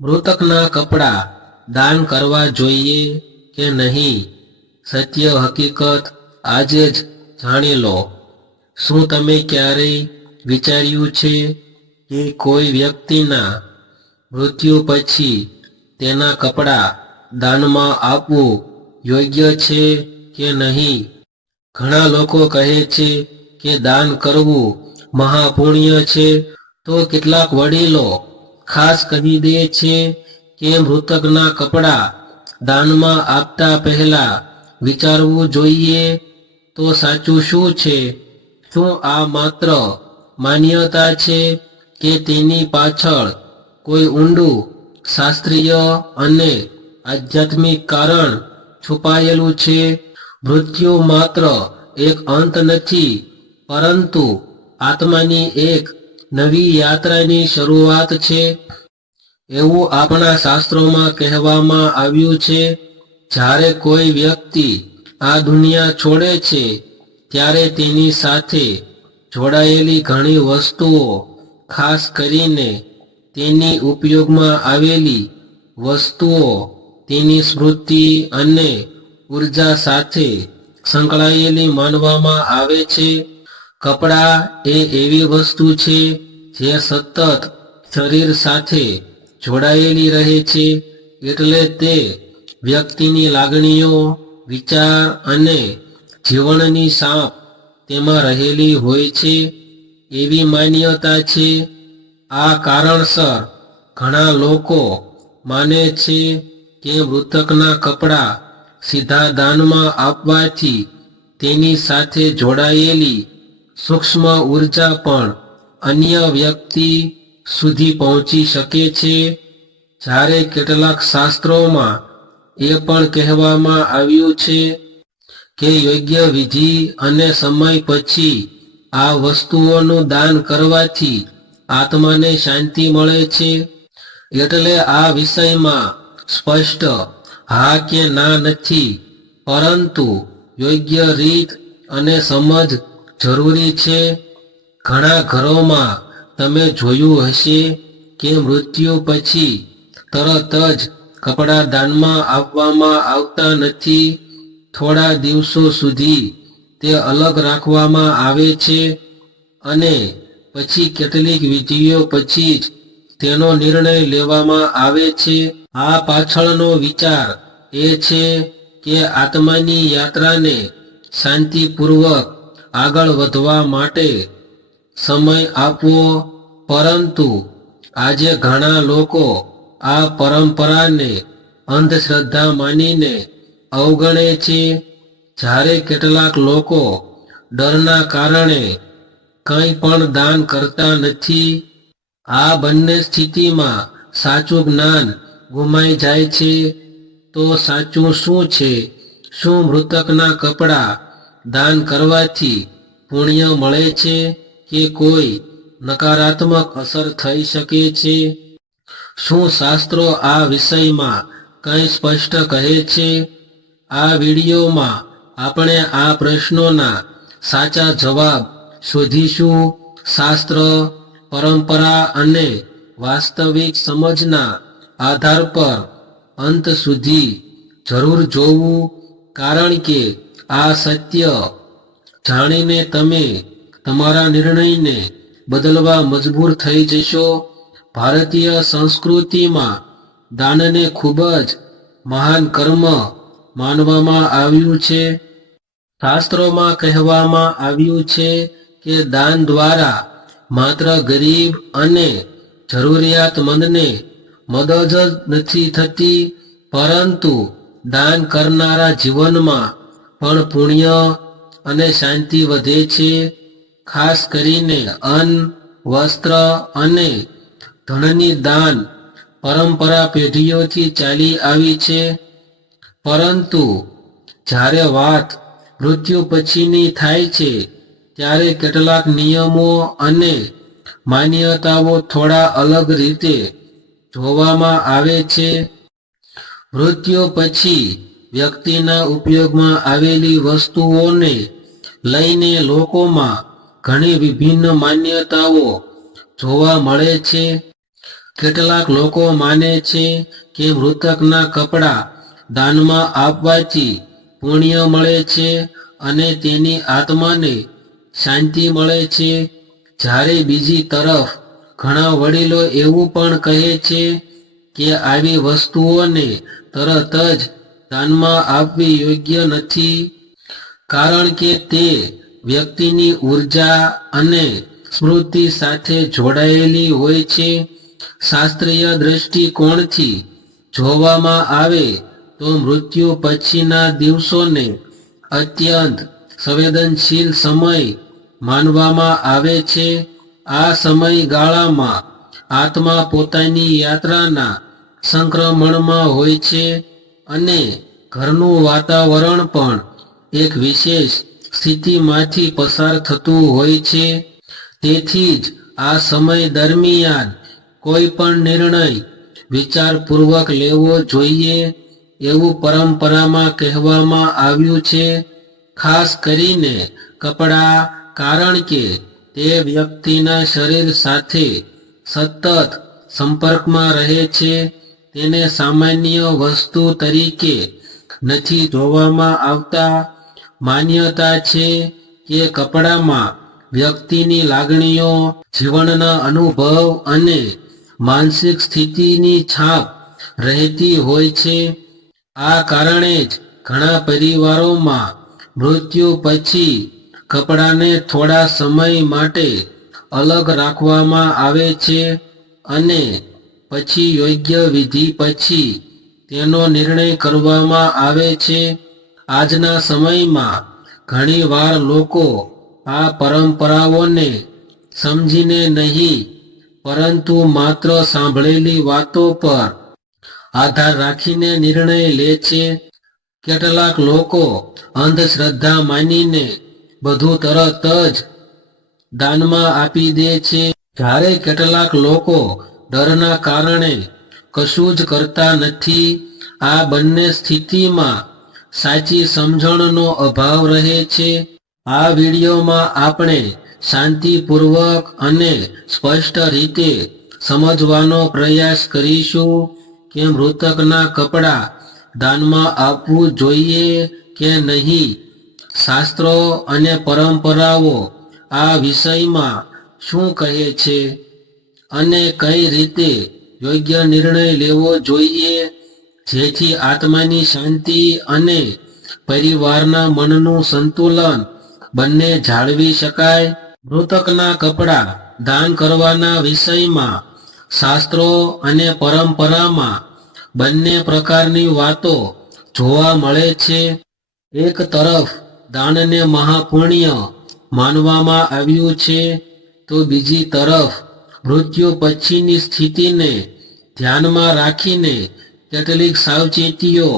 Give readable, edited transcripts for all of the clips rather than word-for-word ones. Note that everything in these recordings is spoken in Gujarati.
મૃતકના કપડાં દાન કરવા જોઈએ કે નહીં? સત્ય હકીકત આજે જ જાણી લો. શું તમે ક્યારેય વિચાર્યું છે કે કોઈ વ્યક્તિના મૃત્યુ પછી તેના કપડાં દાનમાં આપવું યોગ્ય છે કે નહીં? ઘણા લોકો કહે છે કે દાન કરવું મહાપુણ્ય છે, તો કેટલાક વડીલો ખાસ કહી દે છે કે મૃતકના કપડાં દાનમાં આપતા પહેલા વિચારવું જોઈએ. તો સાચું શું છે? શું આ માત્ર માન્યતા છે કે તેની પાછળ કોઈ ઊંડું શાસ્ત્રીય અને આધ્યાત્મિક કારણ છુપાયેલું છે? મૃત્યુ માત્ર એક અંત નથી, પરંતુ આત્માની એક નવી યાત્રાની શરૂઆત છે. એવું આપણા શાસ્ત્રોમાં કહેવામાં આવ્યું છે. જ્યારે કોઈ વ્યક્તિ આ દુનિયા છોડે છે ત્યારે તેની સાથે જોડાયેલી ઘણી વસ્તુઓ, ખાસ કરીને તેની ઉપયોગમાં આવેલી વસ્તુઓ, તેની સ્મૃતિ અને ઉર્જા સાથે સંકળાયેલી માનવામાં આવે છે. કપડાં એ એવી વસ્તુ છે જે સતત શરીર સાથે જોડાયેલી રહે છે, એટલે તે વ્યક્તિની લાગણીઓ, વિચાર અને જીવનની છાપ તેમાં રહેલી હોય છે, એવી માન્યતા છે. આ કારણસર ઘણા લોકો માને છે કે મૃતકના કપડાં સીધા દાનમાં આપવાથી તેની સાથે જોડાયેલી સૂક્ષ્મ ઉર્જા પણ અન્ય વ્યક્તિ સુધી પહોંચી શકે છે. જ્યારે કેટલાક શાસ્ત્રોમાં એ પણ કહેવામાં આવ્યું છે કે યોગ્ય વિધિ અને સમય પછી આ વસ્તુઓનું દાન કરવાથી આત્માને શાંતિ મળે છે. એટલે આ વિષયમાં સ્પષ્ટ હા કે ના નથી, પરંતુ યોગ્ય રીત અને સમજ જરૂરી છે. ઘણા ઘરોમાં તમે જોયું હશે કે મૃત્યુ પછી તરત જ કપડાં દાનમાં આપવામાં આવતા નથી. થોડા દિવસો સુધી તે અલગ રાખવામાં આવે છે અને પછી કેટલીક વિધિઓ પછી જ તેનો નિર્ણય લેવામાં આવે છે. આ પાછળનો વિચાર એ છે કે આત્માની યાત્રાને શાંતિપૂર્વક આગળ વધવા માટે સમય આપવો. પરંતુ આજે ઘણા લોકો આ પરંપરાને અંધશ્રદ્ધા માનીને અવગણે છે. જ્યારે કેટલાક લોકો ડરના કારણે કંઈ પણ દાન કરતા નથી. આ બંને સ્થિતિમાં સાચું જ્ઞાન ગુમાઈ જાય છે. તો સાચું શું છે? શું મૃતકના કપડાં દાન કરવાથી પુણ્ય મળે છે કે કોઈ નકારાત્મક અસર થઈ શકે છે? શું શાસ્ત્રો આ વિષયમાં કંઈ સ્પષ્ટ કહે છે? આ વિડીયોમાં આપણે આ પ્રશ્નોના સાચા જવાબ શોધીશું. શાસ્ત્ર, પરંપરા અને વાસ્તવિક સમજના આધાર પર અંત સુધી જરૂર જોવું, કારણ કે આ સત્ય જાણીને તમે તમારા નિર્ણયને બદલવા મજબૂર થઈ જશો. ભારતીય સંસ્કૃતિમાં દાનને ખૂબ જ મહાન કર્મ માનવામાં આવ્યું છે. શાસ્ત્રોમાં કહેવામાં આવ્યું છે કે દાન દ્વારા માત્ર ગરીબ અને જરૂરિયાતમંદને મદદ જ નથી થતી, પરંતુ દાન કરનારા જીવનમાં પણ પુણ્ય અને શાંતિ વધે છે. ખાસ કરીને અન્ન, વસ્ત્ર અને ધનની દાન પરંપરા પેઢીઓથી ચાલી આવી છે. પરંતુ જ્યારે વાત મૃત્યુ પછીની થાય છે, ત્યારે કેટલાક નિયમો અને માન્યતાઓ થોડા અલગ રીતે જોવામાં આવે છે. મૃત્યુ પછી વ્યક્તિના ઉપયોગમાં આવેલી વસ્તુઓને લઈને લોકોમાં ઘણી વિભિન્ન માન્યતાઓ જોવા મળે છે. કેટલાક લોકો માને છે કે મૃતકના કપડાં દાનમાં આપવાથી પુણ્ય મળે છે અને તેની આત્માને શાંતિ મળે છે, જ્યારે બીજી તરફ ઘણા વડીલો એવું પણ કહે છે કે આવી વસ્તુઓને તરત જ દાનમાં આપવી યોગ્ય નથી, કારણ કે તે વ્યક્તિની ઉર્જા અને સ્મૃતિ સાથે જોડાયેલી હોય છે. શાસ્ત્રીય દૃષ્ટિકોણથી જોવામાં આવે તો મૃત્યુ પછીના દિવસોને અત્યંત સંવેદનશીલ સમય માનવામાં આવે છે. આ સમયગાળામાં આત્મા પોતાની યાત્રાના સંક્રમણમાં હોય છે અને ઘરનું વાતાવરણ પણ એક વિશેષ સ્થિતિમાંથી પસાર થતું હોય છે. તેથી જ આ સમય દરમિયાન કોઈ પણ નિર્ણય વિચારપૂર્વક લેવો જોઈએ એવું પરંપરામાં કહેવામાં આવ્યું છે. ખાસ કરીને કપડાં, કારણ કે તે વ્યક્તિના શરીર સાથે સતત સંપર્કમાં રહે છે. તેને સામાન્ય વસ્તુ તરીકે નથી જોવામાં આવતા. માન્યતા છે કે કપડામાં વ્યક્તિની લાગણીઓ, જીવનના અનુભવ અને માનસિક સ્થિતિની છાપ રહેતી હોય છે. આ કારણે જ ઘણા પરિવારોમાં મૃત્યુ પછી કપડાને થોડા સમય માટે અલગ રાખવામાં આવે છે અને પછી યોગ્ય વિધિ પછી તેનો નિર્ણય કરવામાં આવે છે. આજના સમયમાં ઘણીવાર લોકો આ પરંપરાઓને સમજીને નહીં, પરંતુ માત્ર સાંભળેલી વાતો પર આધાર રાખીને નિર્ણય લે છે. કેટલાક લોકો અંધશ્રદ્ધા માનીને બધું તરત જ દાનમાં આપી દે છે, જ્યારે કેટલાક લોકો ડરના કારણે કશું જ કરતા નથી. આ બંને સ્થિતિમાં સાચી સમજણનો અભાવ રહે છે. આ વિડીયોમાં આપણે શાંતિપૂર્વક અને સ્પષ્ટ રીતે સમજવાનો પ્રયાસ કરીશું કે મૃતકના કપડાં દાનમાં આપવું જોઈએ કે નહીં, શાસ્ત્રો અને પરંપરાઓ આ વિષયમાં શું કહે છે અને કઈ રીતે યોગ્ય નિર્ણય લેવો જોઈએ જેથી આત્માની શાંતિ અને પરિવારના મનનું સંતુલન બંને જાળવી શકાય. મૃતકના કપડાં દાન કરવાના વિષયમાં શાસ્ત્રો અને પરંપરામાં બંને પ્રકારની વાતો જોવા મળે છે. એક તરફ દાનને મહાપુણ્ય માનવામાં આવ્યું છે, તો બીજી તરફ મૃત્યુ પછીની સ્થિતિને ધ્યાનમાં રાખીને કેટલીક સાવચેતીઓ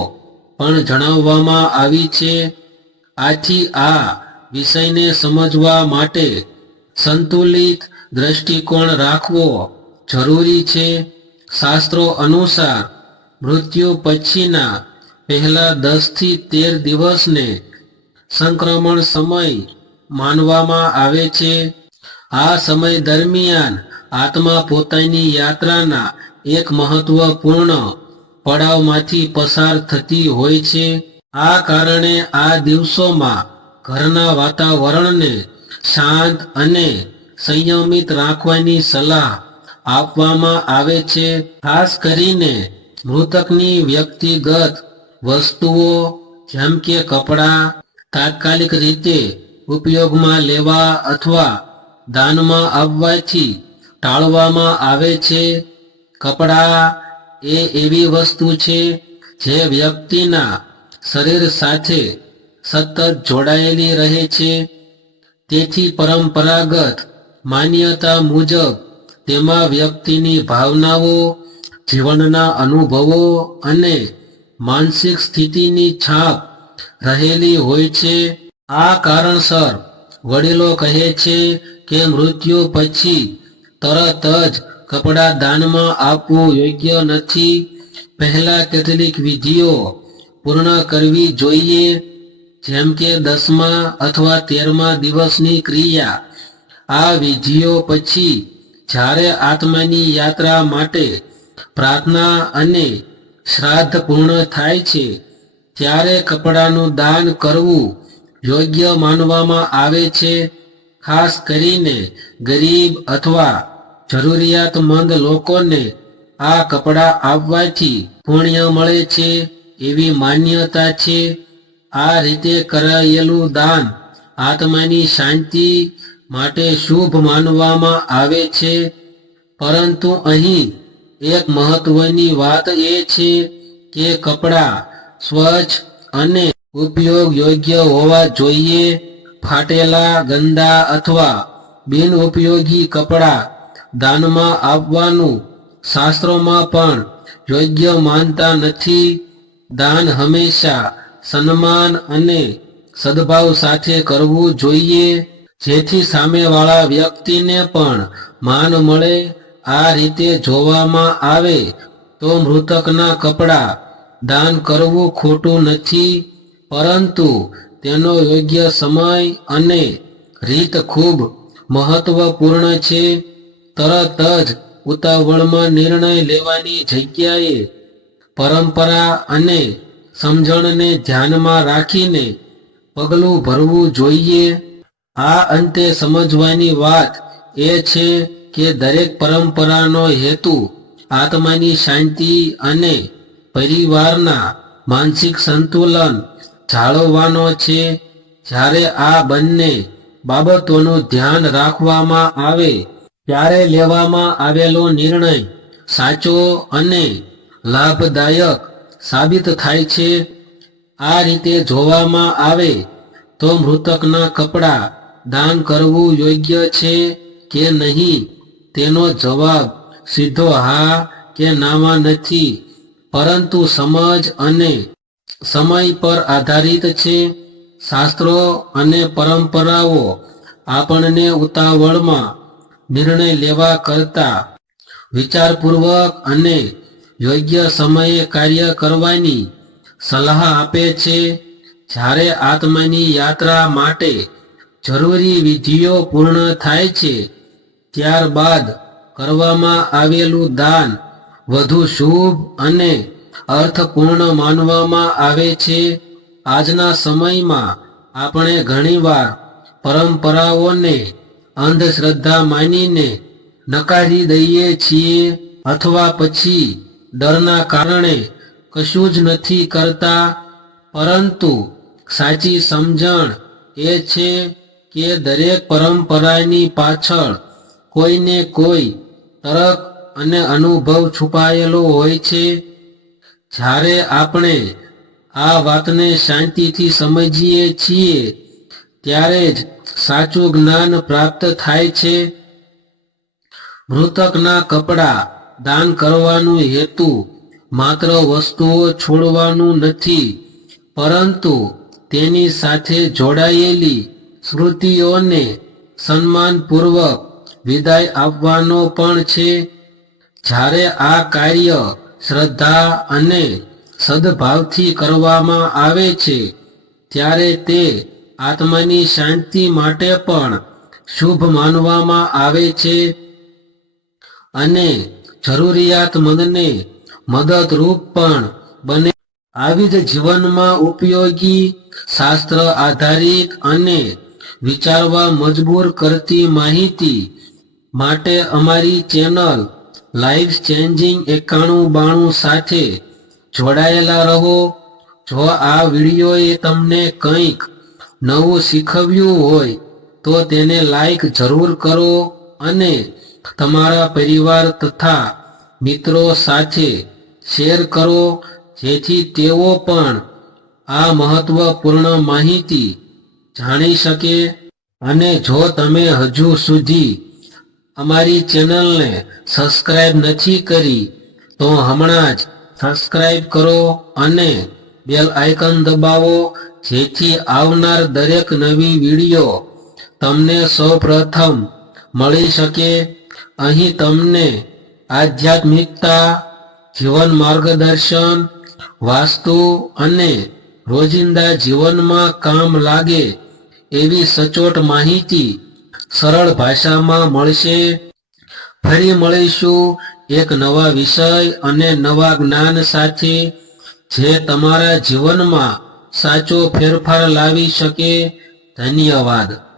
પણ જણાવવામાં આવી છે. આથી આ વિષયને સમજવા માટે સંતુલિત દૃષ્ટિકોણ રાખવો જરૂરી છે. શાસ્ત્રો અનુસાર મૃત્યુ પછીના પહેલા 10 થી 13 દિવસને સંક્રમણ સમય માનવામાં આવે છે. આ સમય દરમિયાન આત્મા પોતાની યાત્રાના એક મહત્વપૂર્ણ પડાવમાંથી પસાર થતી હોય છે. આ કારણે આ દિવસોમાં ઘરના વાતાવરણને શાંત અને સંયમિત રાખવાની સલાહ આપવામાં આવે છે. ખાસ કરીને મૃતકની વ્યક્તિગત વસ્તુઓ જેમ કે કપડાં તાત્કાલિક રીતે ઉપયોગમાં લેવા અથવા દાનમાં આપવાથી ટાળવામાં આવે છે. કપડાં એ એવી વસ્તુ છે જે વ્યક્તિના શરીર સાથે સતત જોડાયેલી રહે છે. તેથી પરંપરાગત માન્યતા મુજબ તેમાં વ્યક્તિની ભાવનાઓ, જીવનના અનુભવો અને માનસિક સ્થિતિની છાપ રહેલી હોય છે. આ કારણસર વડીલો કહે છે કે મૃત્યુ પછી તરત જ કપડાં દાનમાં આપવું યોગ્ય નથી. પહેલા કેટલીક વિધિઓ પૂર્ણ કરવી જોઈએ, જેમ કે 10મા અથવા 13મા દિવસની ક્રિયા. આ વિધિઓ પછી જ્યારે આત્માની યાત્રા માટે પ્રાર્થના અને શ્રાદ્ધ પૂર્ણ થાય છે ત્યારે કપડાનું દાન કરવું યોગ્ય માનવામાં આવે છે. ખાસ કરીને ગરીબ અથવા જરૂરિયાતમંદ લોકોને આ કપડાં આપવાથી પુણ્ય મળે છે એવી માન્યતા છે. આ રીતે કરાયેલું દાન આત્માની શાંતિ માટે શુભ માનવામાં આવે છે. પરંતુ અહીં એક મહત્વની વાત એ છે કે કપડાં સ્વચ્છ અને ઉપયોગ યોગ્ય હોવા જોઈએ. ફાટેલા, ગંદા અથવા બિનઉપયોગી કપડાં દાનમાં આપવાનું શાસ્ત્રોમાં પણ યોગ્ય માનતા નથી. દાન હંમેશા સન્માન અને સદભાવ સાથે કરવું જોઈએ, જેથી સામેવાળા વ્યક્તિને પણ માન મળે. આ રીતે જોવામાં આવે તો મૃતકના કપડાં દાન કરવું ખોટું નથી, પરંતુ તેનો યોગ્ય સમય અને રીત ખૂબ મહત્વપૂર્ણ છે. તરત જ ઉતાવળમાં નિર્ણય લેવાની જગ્યાએ પરંપરા અને સમજણને ધ્યાનમાં રાખીને પગલું ભરવું જોઈએ. આ અંતે સમજવાની વાત એ છે કે દરેક પરંપરાનો હેતુ આત્માની શાંતિ અને પરિવારના માનસિક સંતુલન જાળવવાનો છે. જ્યારે આ બંને બાબતોનું ધ્યાન રાખવામાં આવે ત્યારે લેવામાં આવેલો નિર્ણય સાચો અને લાભદાયક સાબિત થાય છે. આ રીતે જોવામાં આવે તો મૃતકના કપડાં દાન કરવું યોગ્ય છે કે નહીં તેનો જવાબ સીધો હા કે નામાં નથી, પરંતુ સમજ અને સમય પર આધારિત છે. શાસ્ત્રો અને પરંપરાઓ આપણને ઉતાવળમાં નિર્ણય લેવા કરતાં વિચારપૂર્વક અને યોગ્ય સમયે કાર્ય કરવાની સલાહ આપે છે. જ્યારે આત્માની યાત્રા માટે જરૂરી વિધિઓ પૂર્ણ થાય છે ત્યારબાદ કરવામાં આવેલું દાન વધુ શુભ અને અર્થપૂર્ણ માનવામાં આવે છે. આજના સમયમાં આપણે ઘણીવાર પરંપરાઓને અંધશ્રદ્ધા માનીને નકારી દઈએ છીએ અથવા પછી ડરના કારણે કશું જ નથી કરતા. પરંતુ સાચી સમજણ એ છે કે દરેક પરંપરાની પાછળ કોઈને કોઈ તર્ક અને અનુભવ છુપાયેલો હોય છે. જ્યારે આપણે આ વાતને શાંતિથી સમજીએ છીએ ત્યારે જ સાચું જ્ઞાન પ્રાપ્ત થાય છે. મૃતકના કપડાં દાન કરવાનું હેતુ માત્ર વસ્તુઓ છોડવાનું નથી, પરંતુ તેની સાથે જોડાયેલી સ્મૃતિઓને સન્માનપૂર્વક વિદાય આપવાનો પણ છે. જ્યારે આ કાર્ય શ્રદ્ધા અને સદભાવથી કરવામાં આવે છે ત્યારે તે આત્માની શાંતિ માટે પણ શુભ માનવામાં આવે છે અને જરૂરિયાતમંદને મદદરૂપ પણ બને. આવી જ જીવનમાં ઉપયોગી, શાસ્ત્ર આધારિત અને વિચારવા મજબૂર કરતી માહિતી માટે અમારી ચેનલ લાઈફ ચેન્જિંગ 9192 સાથે જોડાયેલા રહો. જો આ વિડીયોએ તમને કંઈક નવું શીખવ્યું હોય તો તેને લાઈક જરૂર કરો અને તમારા પરિવાર તથા મિત્રો સાથે શેર કરો, જેથી તેઓ પણ આ મહત્વપૂર્ણ માહિતી જાણી શકે. અને જો તમે હજુ સુધી અમારી ચેનલને સબસ્ક્રાઇબ નથી કરી તો હમણાં જ સબસ્ક્રાઇબ કરો અને બેલ આઇકન દબાવો, જેથી આવનાર દરેક નવી વિડીયો તમને સૌપ્રથમ મળી શકે. અહીં તમને આધ્યાત્મિકતા, જીવન માર્ગદર્શન, વાસ્તુ અને રોજિંદા જીવનમાં કામ લાગે એવી સચોટ માહિતી સરળ ભાષામાં મળશે. ફરી મળીશું એક નવા વિષય અને નવા જ્ઞાન સાથે, જે તમારા જીવનમાં સાચો ફેરફાર લાવી શકે. ધન્યવાદ.